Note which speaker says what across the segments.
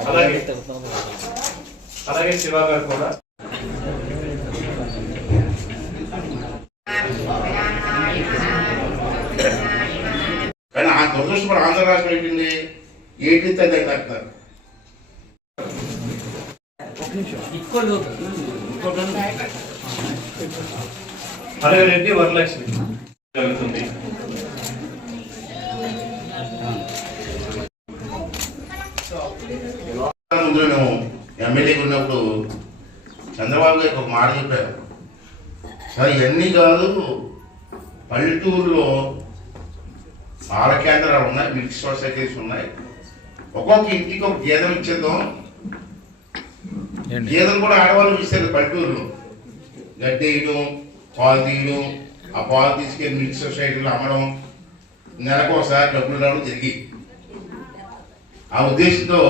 Speaker 1: అలాగే. అలాగే కూడా.
Speaker 2: ఆ దురదృష్టం ఆంధ్ర రాష్ట్రం ఏంటండి ఏంటి తల్లి కట్టారు
Speaker 1: అలాగే రెడ్డి వరలక్ష్మి. జరుగుతుంది.
Speaker 2: ఎమ్మెల్యేగా ఉన్నప్పుడు చంద్రబాబు గారికి ఒక మాట చెప్పారు. సార్ ఇవన్నీ కాదు పల్లెటూరులో పాల కేంద్రాలు ఉన్నాయి మిల్క్ సొసైటీస్ ఉన్నాయి. ఒక్కొక్క ఇంటికి ఒక గేదెలు ఇచ్చేద్దాం. గేదెలు కూడా ఆడవాళ్ళు ఇస్తారు పల్లెటూరులో. గడ్డి వేయడం పాలు తీయడం ఆ పాలు తీసుకెళ్ళి మిల్క్ సొసైటీలో అమ్మడం నెలకు ఒకసారి డబ్బులు రావడం జరిగి ఆ ఉద్దేశంతో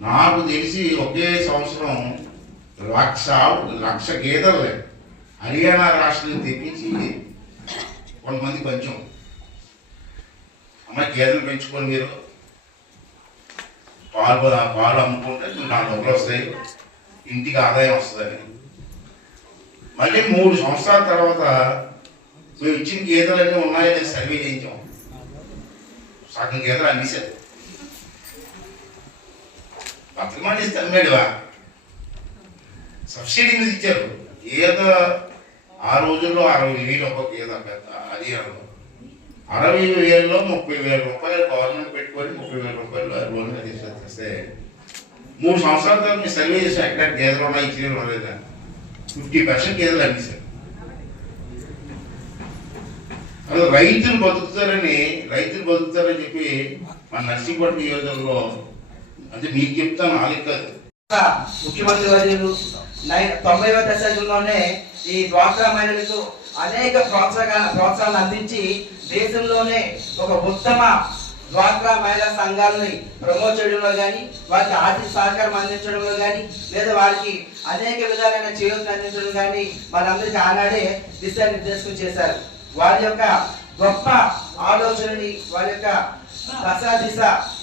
Speaker 2: నాకు తెలిసి ఒకే సంవత్సరం లక్ష లక్ష గేదెలు హర్యానా రాష్ట్రం తెప్పించి కొంతమంది పంచాం. అమ్మాయి గేదెలు పెంచుకొని మీరు పాలు పాలు అమ్ముకుంటే నాలుగు డబ్బులు వస్తాయి. ఇంటికి ఆదాయం వస్తుందని. మళ్ళీ మూడు సంవత్సరాల తర్వాత మేము ఇచ్చిన గేదెలన్నీ ఉన్నాయని సర్వే చేయించాం. సగం గేదెలు అన్నిసారు బతకమని ఇస్తే అమ్మాడువా? సబ్సిడీ మీద ఇచ్చారు. ఏదో ఆ రోజుల్లో అరవై వేలు ఒక ఏదో పెద్ద హర్యానాలో అరవై. వేలలో ముప్పై వేల రూపాయలు గవర్నమెంట్ పెట్టుకొని ముప్పై వేల రూపాయలు లోన్ మీద మూడు సంవత్సరాల తర్వాత మీరు సర్వే చేసి ఎక్కడ గేదెలు ఉన్నాయి ఇచ్చిన లేదా? ఫిఫ్టీ పర్సెంట్ గేదెలు అందిస్తారు అలా రైతులు బతుకుతారని రైతులు బతుకుతారని చెప్పి మన నర్సింగ్పట్నం నియోజకవర్గంలో అంటే మీకు చెప్తాను వాళ్ళకి కాదు
Speaker 3: ముఖ్యమంత్రి వర్యులు తొంభైవ దశకంలోనే ఈ డ్వాక్రా మహిళలకు అనేక ప్రోత్సాహ ప్రోత్సాహాలు అందించి దేశంలోనే ఒక ఉత్తమ డ్వాక్రా మహిళా సంఘాలని ప్రమోట్ చేయడంలో కానీ వారికి ఆర్థిక సహకారం అందించడంలో కానీ లేదా వారికి అనేక విధాలైన చేయూతను అందించడం కానీ మనందరికీ ఆనాడే దిశానిర్దేశం చేశారు. వారి యొక్క గొప్ప ఆలోచనని వారి యొక్క దశ దిశ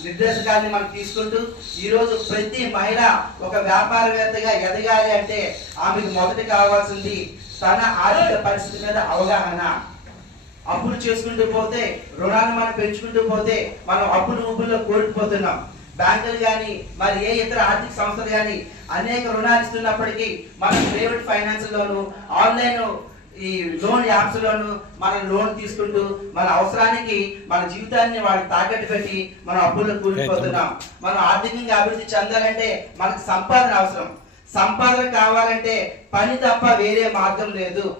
Speaker 3: నిర్దేశకాన్ని మనం తీసుకుంటూ ఈరోజు ప్రతి మహిళ ఒక వ్యాపారవేత్తగా ఎదగాలి అంటే ఆమెకు మొదటి కావాల్సింది తన ఆర్థిక పరిస్థితి మీద అవగాహన. అప్పులు చేసుకుంటూ పోతే రుణాన్ని మనం పెంచుకుంటూ పోతే మనం అప్పులు ఊపుల్లో కోల్పోతున్నాం. బ్యాంకులు కానీ మరి ఏ ఇతర ఆర్థిక సంస్థలు కానీ అనేక రుణాలు ఇస్తున్నప్పటికీ మనం ప్రైవేట్ ఫైనాన్స్ లోను ఆన్లైన్ ఈ లోన్ యాప్స్ లోను మనం లోన్ తీసుకుంటూ మన అవసరానికి మన జీవితాన్ని వాడికి తాకట్టు పెట్టి మనం అప్పుల్లో కూలిపోతున్నాం. మనం ఆర్థికంగా అభివృద్ధి చెందాలంటే మనకు సంపాదన అవసరం. సంపాదన కావాలంటే పని తప్ప వేరే మార్గం లేదు.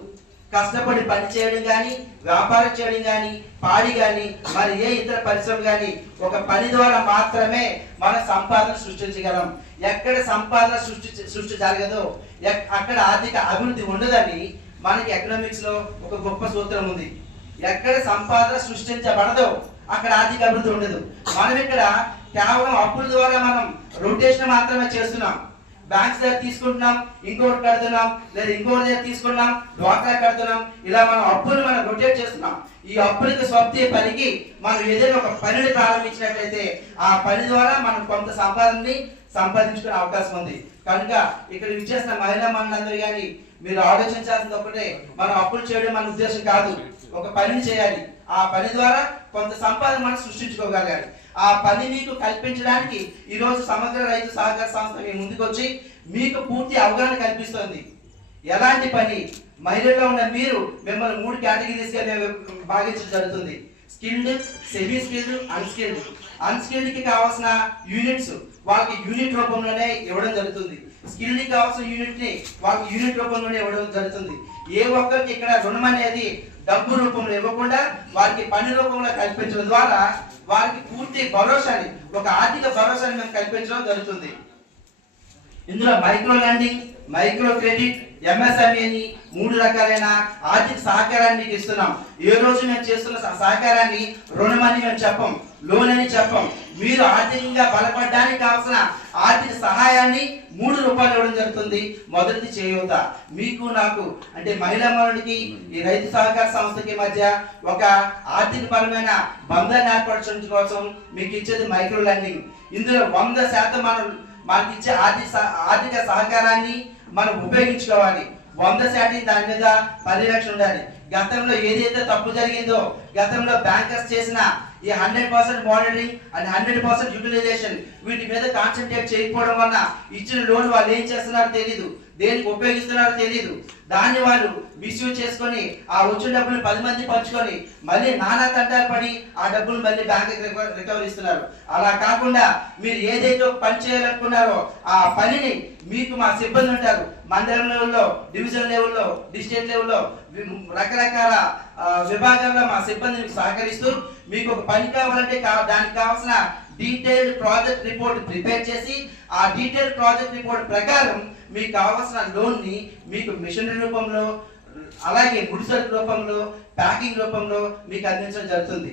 Speaker 3: కష్టపడి పని చేయడం కానీ వ్యాపారం చేయడం కానీ పాడి కానీ మరి ఏ ఇతర పరిశ్రమ కానీ ఒక పని ద్వారా మాత్రమే మన సంపాదన సృష్టించగలం. ఎక్కడ సంపాదన సృష్టి సృష్టి జరగదో ఎక్- అక్కడ ఆర్థిక అభివృద్ధి ఉండదని మనకి ఎకనామిక్స్లో ఒక గొప్ప సూత్రం ఉంది. ఎక్కడ సంపాదన సృష్టించబడదో అక్కడ ఆర్థిక అభివృద్ధి ఉండదు. మనం ఇక్కడ కేవలం అప్పుల ద్వారా మనం రొటేషన్ మాత్రమే చేస్తున్నాం. బ్యాంక్స్ దగ్గర తీసుకుంటున్నాం ఇంకోటి కడుతున్నాం లేదా ఇంకోటి దగ్గర తీసుకున్నాం డ్వాక్రా కడుతున్నాం. ఇలా మనం అప్పులు మనం రొటేట్ చేస్తున్నాం. ఈ అప్పులకి స్వప్తి పనికి మనం ఏదైనా ఒక పనిని ప్రారంభించినట్లయితే ఆ పని ద్వారా మనం కొంత సంపాదనని సంపాదించుకునే అవకాశం ఉంది. కనుక ఇక్కడ విచ్చేసిన మహిళా మండలందరూ కానీ మీరు ఆలోచించాల్సింది ఒకటే మనం అప్పులు చేయడం మన ఉద్దేశం కాదు. ఒక పనిని చేయాలి. ఆ పని ద్వారా కొంత సంపాదన మనం సృష్టించుకోగలగాలి. ఆ పని మీకు కల్పించడానికి ఈరోజు సమగ్ర రైతు సహకార సంస్థ మీ ముందుకొచ్చి మీకు పూర్తి అవగాహన కల్పిస్తుంది. ఎలాంటి పని? మహిళల్లో ఉన్న మీరు మిమ్మల్ని మూడు కేటగిరీస్గా మేము భాగించడం జరుగుతుంది. Skilled semi skilled unskilled. అన్స్కిల్డ్కి కావాల్సిన యూనిట్స్ వాళ్ళకి యూనిట్ రూపంలోనే ఇవ్వడం జరుగుతుంది. స్కిల్కి కావాల్సిన యూనిట్ని వాళ్ళకి యూనిట్ రూపంలోనే ఇవ్వడం జరుగుతుంది. ఏ ఒక్కరికి ఇక్కడ రుణం అనేది డబ్బు రూపంలో ఇవ్వకుండా వారికి పని రూపంలో కల్పించడం ద్వారా వారికి పూర్తి భరోసాని ఒక ఆర్థిక భరోసాని మేము కల్పించడం జరుగుతుంది. ఇందులో micro lending micro credit MSME అని మూడు రకాలైన ఆర్థిక సహకారాన్ని మీకు ఇస్తున్నాం. ఏ రోజు మేము చేస్తున్న సహకారాన్ని సహకారాన్ని రుణమని మేము చెప్పం లోన్ అని చెప్పం. మీరు ఆర్థికంగా బలపడడానికి కావాల్సిన ఆర్థిక సహాయాన్ని మూడు రూపాయలు ఇవ్వడం జరుగుతుంది. మొదటిది చేయూత. మీకు నాకు అంటే మహిళా మనుడికి ఈ రైతు సహకార సంస్థకి మధ్య ఒక ఆర్థిక పరమైన బంధాన్ని ఏర్పరచడం కోసం మీకు ఇచ్చేది మైక్రో లెర్నింగ్ ఇందులో వంద శాతం మనం మనకిచ్చే ఆర్థిక సహ- ఆర్థిక సహకారాన్ని మనం ఉపయోగించుకోవాలి. వంద శాతం దాని మీద పరిరక్షణ ఉండాలి. గతంలో ఏదైతే తప్పు జరిగిందో గతంలో బ్యాంకర్స్ చేసిన ఈ hundred percent monitoring and hundred percent utilisation వీటి మీద కాన్సన్ట్రేట్ చేయకపోవడం వల్ల ఇచ్చిన లోన్ వాళ్ళు ఏం చేస్తున్నారో తెలీదు. దేనికి ఉపయోగిస్తున్నారో తెలియదు దాన్ని వాళ్ళు మిస్యూజ్ చేసుకొని ఆ వచ్చిన డబ్బులు పది మంది పంచుకొని మళ్ళీ నానా తంటాలు పడి ఆ డబ్బులు మళ్ళీ బ్యాంక్ రికవర్ ఇస్తున్నారు. అలా కాకుండా మీరు ఏదైతే పని చేయాలనుకున్నారో ఆ పనిని మీకు మా సిబ్బంది ఉంటారు. మండలం లెవెల్లో డివిజన్ లెవెల్లో డిస్ట్రిక్ట్ లెవెల్లో రకరకాల విభాగాల్లో మా సిబ్బంది మీకు సహకరిస్తూ మీకు ఒక పని కావాలంటే కా- దానికి కావాల్సిన డీటెయిల్డ్ ప్రాజెక్ట్ రిపోర్ట్ ప్రిపేర్ చేసి ఆ డీటెయిల్డ్ ప్రాజెక్ట్ రిపోర్ట్ ప్రకారం మీకు కావాల్సిన లోన్ని మీకు మిషనరీ రూపంలో అలాగే గుడిసెట్ రూపంలో ప్యాకింగ్ రూపంలో మీకు అందించడం జరుగుతుంది.